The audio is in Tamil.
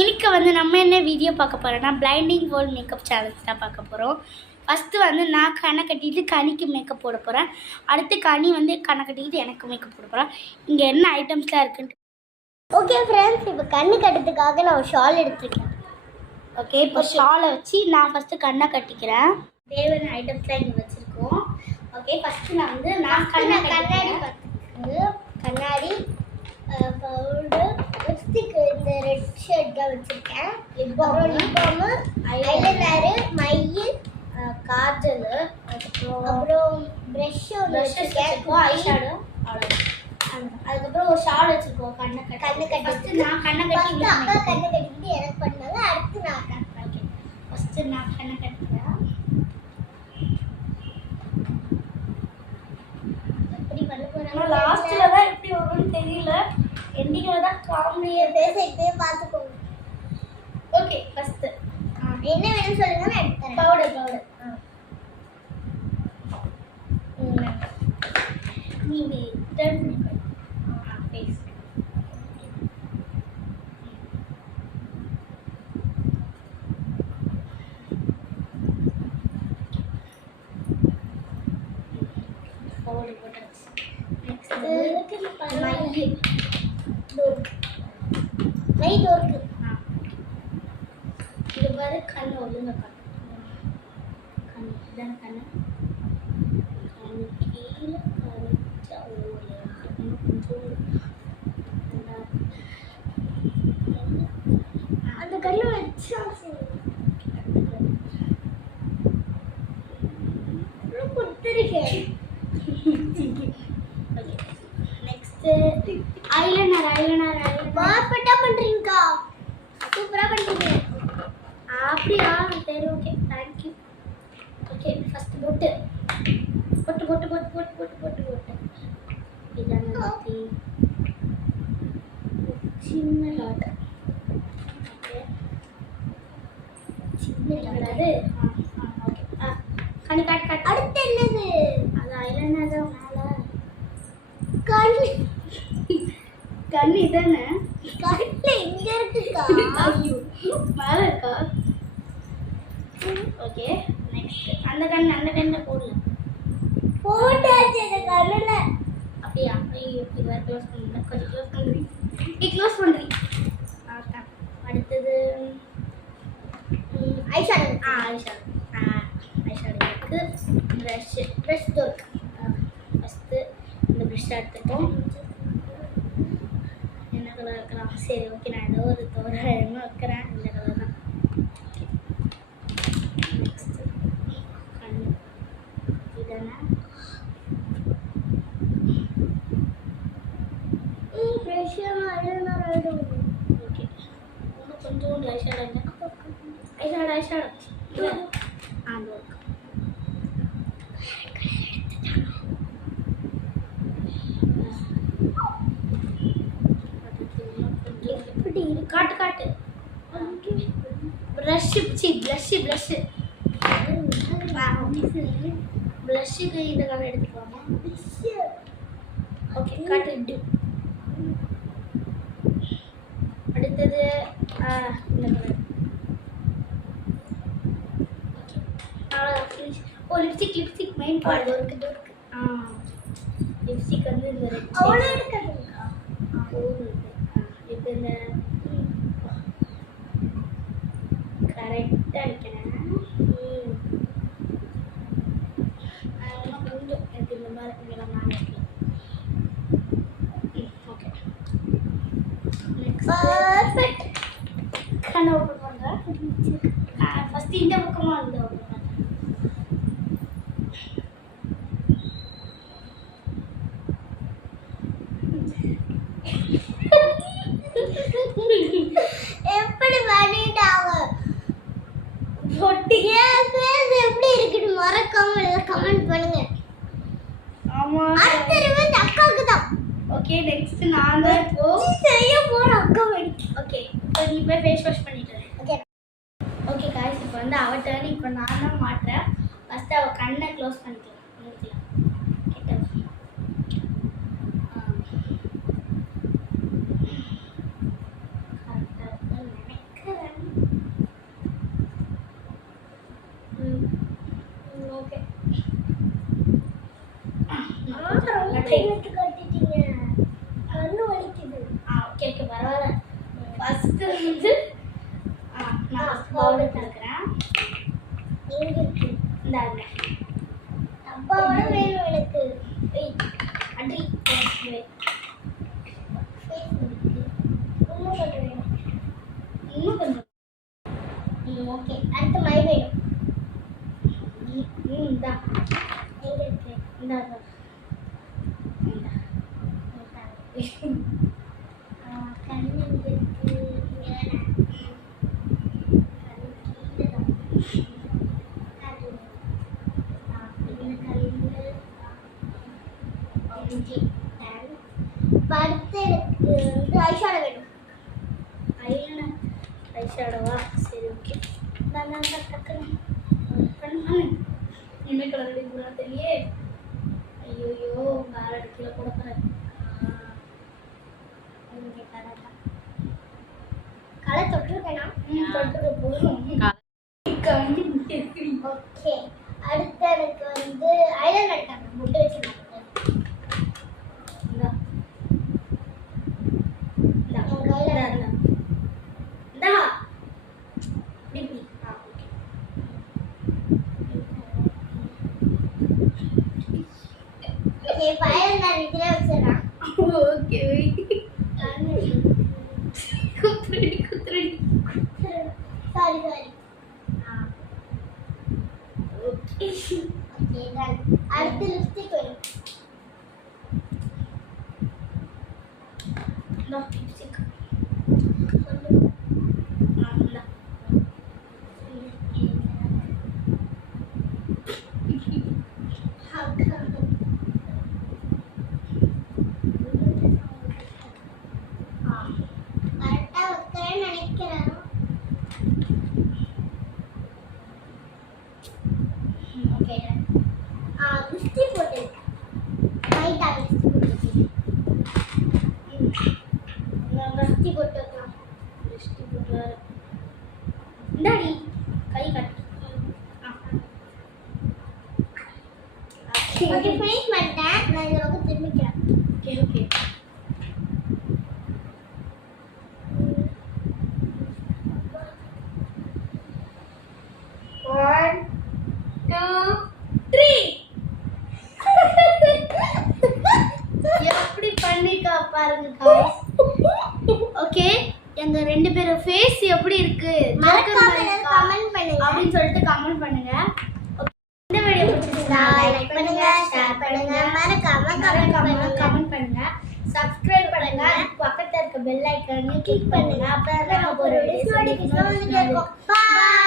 இன்னைக்கு வந்து நம்ம என்ன வீடியோ பார்க்க போகிறோம்னா பிளைண்டிங் வேர்ல்ட் மேக்கப் சேலஞ்ச் தான் பார்க்க போகிறோம். ஃபஸ்ட்டு வந்து நான் கண்ணை கட்டிட்டு கனிக்கு மேக்கப் போட போகிறேன். அடுத்து கனி வந்து கண்ணை கட்டிக்கிட்டு எனக்கு மேக்கப் போட போகிறேன். இங்கே என்ன ஐட்டம்ஸ்லாம் இருக்குன்ட்டு. ஓகே ஃப்ரெண்ட்ஸ், இப்போ கண்ணு கட்டுறதுக்காக நான் ஒரு ஷால் எடுத்துருக்கேன். ஓகே, இப்போ ஷாலை வச்சு நான் ஃபஸ்ட்டு கண்ணை கட்டிக்கிறேன். தேவையான ஐட்டம்ஸ்லாம் இங்கே வச்சுருக்கோம். ஓகே, ஃபஸ்ட்டு நான் வந்து கண்ணாடி கண்ணாடி பவுடர் லிப்ஸ்டிக் இந்த ரெட் ஷேட் தான் வச்சுருக்கேன். அப்புறம் லிப்பாமு ஐலைனரு மையில் காஜல் அப்புறம் ப்ரஷ் வச்சுருக்கேன். ஐஷேடோ அதுக்கப்புறம் ஒரு ஷால் வச்சுருக்கோம். கண்ணை கட்டி நான் கண்ணை கட்டி அக்கா கண்ணை கட்டிக்கிட்டு எனக்கு பண்ணாங்க. அடுத்து நான் ஓகே, ஃபஸ்ட்டு நான் கண்ணை கட்டுறேன். லாஸ்ட்ல தான் எப்படி வரும்னு தெரியல, எண்டிங்ல தான் காமெடியா பேசிட்டு பார்த்துக்கோங்க. ஓகே, ஃபர்ஸ்ட் என்ன வேணும் சொல்லுங்க, நான் எடுத்து தரேன். பவுடர் நீங்க டர்ன் பண்ணி ஃபேஸ் பவுடர் போட்டாச்சு. நெக்ஸ்ட் மை டோர்க்கு இது பாரு, கண்ணு ஒழுங்க கண்ணு இதான் கண்ணு கீழே கரைச்சா அந்த கண்ணு வச்சா கொடுத்துருக்கேன். நெக்ஸ்ட் ஐலைனர் பர்ஃபெக்ட்டா பண்றீங்கக்கா, சூப்பரா பண்றீங்க. அப்படியா? சரி, ஓகே, தேங்க்யூ. ஓகே, ஃபர்ஸ்ட் பொட்டு இதான் ஊற்றி சின்ன டாட். சின்ன டாட். ஓகே, கண்ணு காட்டு. அடுத்து என்னது? அது ஐலைனர் தான் மேலே. கண்ணு இதானே? கண்ணு இங்க இருக்குக்கா. ஐயோ, மேலே இருக்கா? ஓகே, நெக்ஸ்ட் அந்த கண்ணை போடல. போட்டாச்சு இந்த கண்ணுல. அப்படியா? ஐயோ, இது வேறு க்ளோஸ் பண்ணுங்க, கொஞ்சம் க்ளோஸ் பண்ணுறீ. க்ளோஸ் பண்ணுறீ. அடுத்தது ஐஷேடோ. ஐஷேடோ இருக்கு. ப்ரஷ் தோர்க்கு. ஃபஸ்ட்டு இந்த ப்ரஷ் எடுத்துட்டோம். என்ன கலர் இருக்கலாம்? சரி, ஓகே, நான் ஏதோ ஒரு தோராயமாக வைக்கிறேன். இந்த கலர் தான். நெக்ஸ்ட்டு கண் இதானே? ஓகே, இன்னும் கொஞ்சோண்டு ஐஷேடோ அந்த ஒர்க். எப்படி காட்டு ப்ளஷ்ஷுக்கு இந்த கலர் எடுத்துக்கலாமா? ஓகே, காட்டு. அடுத்தது இந்த கலர். ஓ, லிப்ஸ்டிக் மெயின் பார்ட் இருக்கு. லிப்ஸ்டிக் வந்து இந்த ரெட் அவ்வளோ எடுக்காதுங்கக்கா. இது இந்த கரெக்டாக அடிக்கிறேன். கொஞ்சம் எனக்கு இந்த மாதிரி கொஞ்சம் மேலே இருக்கு. Okay, perfect. கண்ணை ஓப்பன் பண்ணுறேன். ஃபஸ்ட்டு இந்த பக்கமாக வந்து ஓப்பன் பண்ணுறேன். எப்படி பண்ணிட்டாங்க? பொட்டியே ஃபேஸ் எப்படி இருக்குன்னு மறக்காம கமெண்ட் பண்ணுங்க. ஆமாம், அடுத்த ரிவெஞ்ச் அக்காவுக்கு தான். ஓகே, நெக்ஸ்ட் நான் தான் இப்போ செய்ய போற அக்கா வேணும். ஓகே, இப்போ நீ போய் ஃபேஸ் வாஷ் பண்ணிட்டு. ஓகே ஓகே காய்ஸ், இப்போ வந்து அவ டர்ன். இப்போ நான் தான் மாட்டுறேன். ஃபஸ்ட்டு அவள் கண்ணை க்ளோஸ் பண்ணிக்கலாம். கிட்ட கரெக்டாக அடுத்து வந்து நான் பவுடர் கலக்கிறேன். எங்க இருக்கு இந்த அதுல டப்பாவோட வேணும் எனக்கு அடி இன்னும் கொஞ்சம் வேணும் இன்னும் கொஞ்சம் ஓகே அடுத்து மை வேணும் இந்தா எங்க இருக்கு இந்தா கண்ணு எங்க இருக்கு இங்க தானே அடுத்து எனக்கு வந்து ஐஷாடோ வேணும் ஐஷேடோவா சரி ஓகே நான் டக்குன்னு பண்ணு என்ன கலர் அடிக்கிறா தெரியலையே ஐயோ வேற இடத்துல கூட போகிறேன் கலை தொட்டிருக்கேனா தொட்டுக்க போதும் ஓகே அடுத்து எனக்கு வந்து ஐலண்ட் எடுத்தாங்க முட்டை வச்சுருக்காங்க பையன் நான் இதில் வச்சிடறேன் ஓகே குத்துறடி sorry sorry okay okay done அடுத்து லிப்ஸ்டிக் வேணும் லிப்ஸ்டிக் கரெக்டாக வைக்கிறேன்னு நினைக்கிறேன் ஓகே டன் லிப்ஸ்டிக் போட்டுருக்கேன் லைட்டாக லிப்ஸ்டிக் போட்டு வைக்கலாம் லிப்ஸ்டிக் போட்டு இந்தாடி கை கட்டு ஓகே ஃபினிஷ் பண்ணிட்டேன் நான் இந்த பக்கம் திரும்பிக்கிறேன் okay okay One, two, three. எப்படி பண்ணிருக்கா பாருங்க guys. ஓகே எங்க ரெண்டு பேரும் ஃபேஸ் எப்படி இருக்கு மறக்காம கமெண்ட் பண்ணுங்க அப்படின்னு சொல்லிட்டு கமெண்ட் பண்ணுங்க. இந்த வீடியோ பிடிச்சிருந்தா லைக் பண்ணுங்க ஷேர் பண்ணுங்க மறக்காம கமெண்ட் பண்ணுங்க சப்ஸ்கிரைப் பண்ணுங்க பக்கத்துல இருக்க பெல் ஐகானையும் கிளிக் பண்ணுங்க அப்பதான் நம்ம ஒரு வீடியோ நோட்டிஃபிகேஷன் வந்துட்டே இருக்கும். Bye.